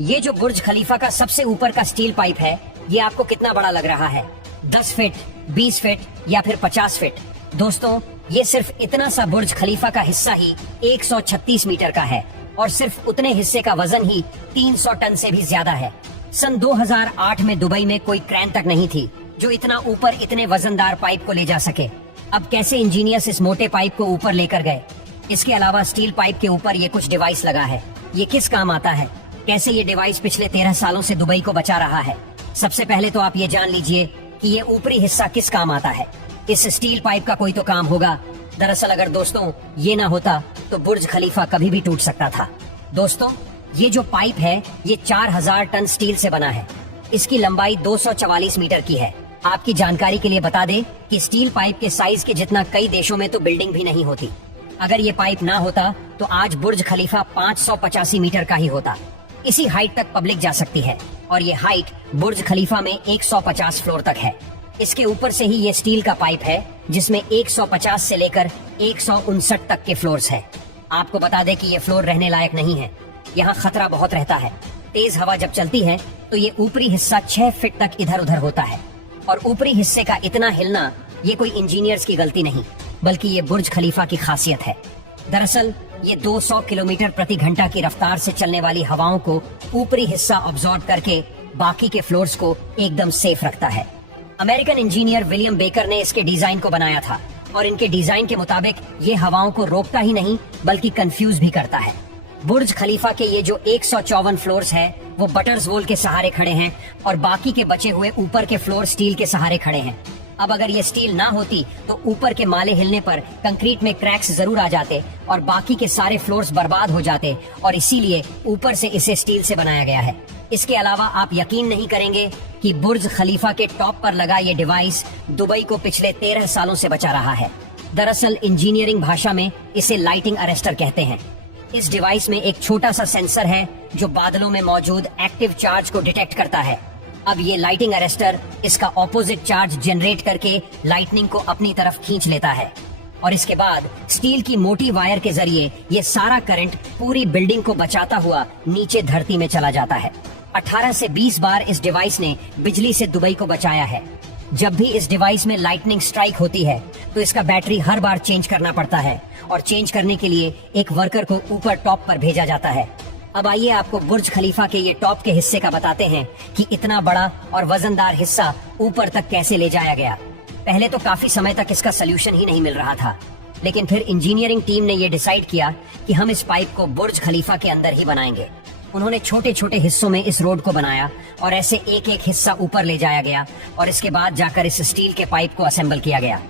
ये जो बुर्ज खलीफा का सबसे ऊपर का स्टील पाइप है, ये आपको कितना बड़ा लग रहा है? 10 फीट, 20 फीट या फिर 50 फीट? दोस्तों, ये सिर्फ इतना सा बुर्ज खलीफा का हिस्सा ही 136 मीटर का है और सिर्फ उतने हिस्से का वजन ही 300 टन से भी ज्यादा है। सन 2008 में दुबई में कोई क्रेन तक नहीं थी जो इतना ऊपर इतने वजनदार पाइप को ले जा सके। अब कैसे इंजीनियर्स इस मोटे पाइप को ऊपर लेकर गए? इसके अलावा स्टील पाइप के ऊपर ये कुछ डिवाइस लगा है, ये किस काम आता है? कैसे ये डिवाइस पिछले 13 सालों से दुबई को बचा रहा है? सबसे पहले तो आप ये जान लीजिए कि ये ऊपरी हिस्सा किस काम आता है। इस स्टील पाइप का कोई तो काम होगा। दरअसल अगर दोस्तों ये ना होता तो बुर्ज खलीफा कभी भी टूट सकता था। दोस्तों, ये जो पाइप है ये 4000 टन स्टील से बना है। इसकी लंबाई 244 मीटर की है। आपकी जानकारी के लिए बता दें कि स्टील पाइप के साइज के जितना कई देशों में तो बिल्डिंग भी नहीं होती। अगर ये पाइप ना होता तो आज बुर्ज खलीफा 585 मीटर का ही होता। इसी हाइट तक पब्लिक जा सकती है और ये हाइट बुर्ज खलीफा में 150 फ्लोर तक है। इसके ऊपर से ही ये स्टील का पाइप है जिसमें 150 से लेकर 159 तक के फ्लोर्स है। आपको बता दें कि ये फ्लोर रहने लायक नहीं है, यहाँ खतरा बहुत रहता है। तेज हवा जब चलती है तो ये ऊपरी हिस्सा 6 फीट तक इधर उधर होता है और ऊपरी हिस्से का इतना हिलना ये कोई इंजीनियर्स की गलती नहीं बल्कि ये बुर्ज खलीफा की खासियत है। दरअसल ये 200 किलोमीटर प्रति घंटा की रफ्तार से चलने वाली हवाओं को ऊपरी हिस्सा ऑब्जॉर्ब करके बाकी के फ्लोर्स को एकदम सेफ रखता है। अमेरिकन इंजीनियर विलियम बेकर ने इसके डिजाइन को बनाया था और इनके डिजाइन के मुताबिक ये हवाओं को रोकता ही नहीं बल्कि कंफ्यूज भी करता है। बुर्ज खलीफा के ये जो 154 फ्लोर्स है वो बटर्स वॉल के सहारे खड़े हैं और बाकी के बचे हुए ऊपर के फ्लोर स्टील के सहारे खड़े हैं। अब अगर ये स्टील ना होती तो ऊपर के माले हिलने पर कंक्रीट में क्रैक्स जरूर आ जाते और बाकी के सारे फ्लोर्स बर्बाद हो जाते और इसीलिए ऊपर से इसे स्टील से बनाया गया है। इसके अलावा आप यकीन नहीं करेंगे कि बुर्ज खलीफा के टॉप पर लगा ये डिवाइस दुबई को पिछले 13 सालों से बचा रहा है। दरअसल इंजीनियरिंग भाषा में इसे लाइटिंग अरेस्टर कहते हैं। इस डिवाइस में एक छोटा सा सेंसर है जो बादलों में मौजूद एक्टिव चार्ज को डिटेक्ट करता है। अब ये लाइटिंग अरेस्टर इसका ऑपोजिट चार्ज जनरेट करके लाइटनिंग को अपनी तरफ खींच लेता है और इसके बाद स्टील की मोटी वायर के जरिए ये सारा करंट पूरी बिल्डिंग को बचाता हुआ नीचे धरती में चला जाता है। 18 से 20 बार इस डिवाइस ने बिजली से दुबई को बचाया है। जब भी इस डिवाइस में लाइटनिंग स्ट्राइक होती है तो इसका बैटरी हर बार चेंज करना पड़ता है और चेंज करने के लिए एक वर्कर को ऊपर टॉप पर भेजा जाता है। अब आइए आपको बुर्ज खलीफा के ये टॉप के हिस्से का बताते हैं कि इतना बड़ा और वजनदार हिस्सा ऊपर तक कैसे ले जाया गया। पहले तो काफी समय तक इसका सलूशन ही नहीं मिल रहा था, लेकिन फिर इंजीनियरिंग टीम ने ये डिसाइड किया कि हम इस पाइप को बुर्ज खलीफा के अंदर ही बनाएंगे। उन्होंने छोटे छोटे हिस्सों में इस रोड को बनाया और ऐसे एक एक हिस्सा ऊपर ले जाया गया और इसके बाद जाकर इस स्टील के पाइप को असेंबल किया गया।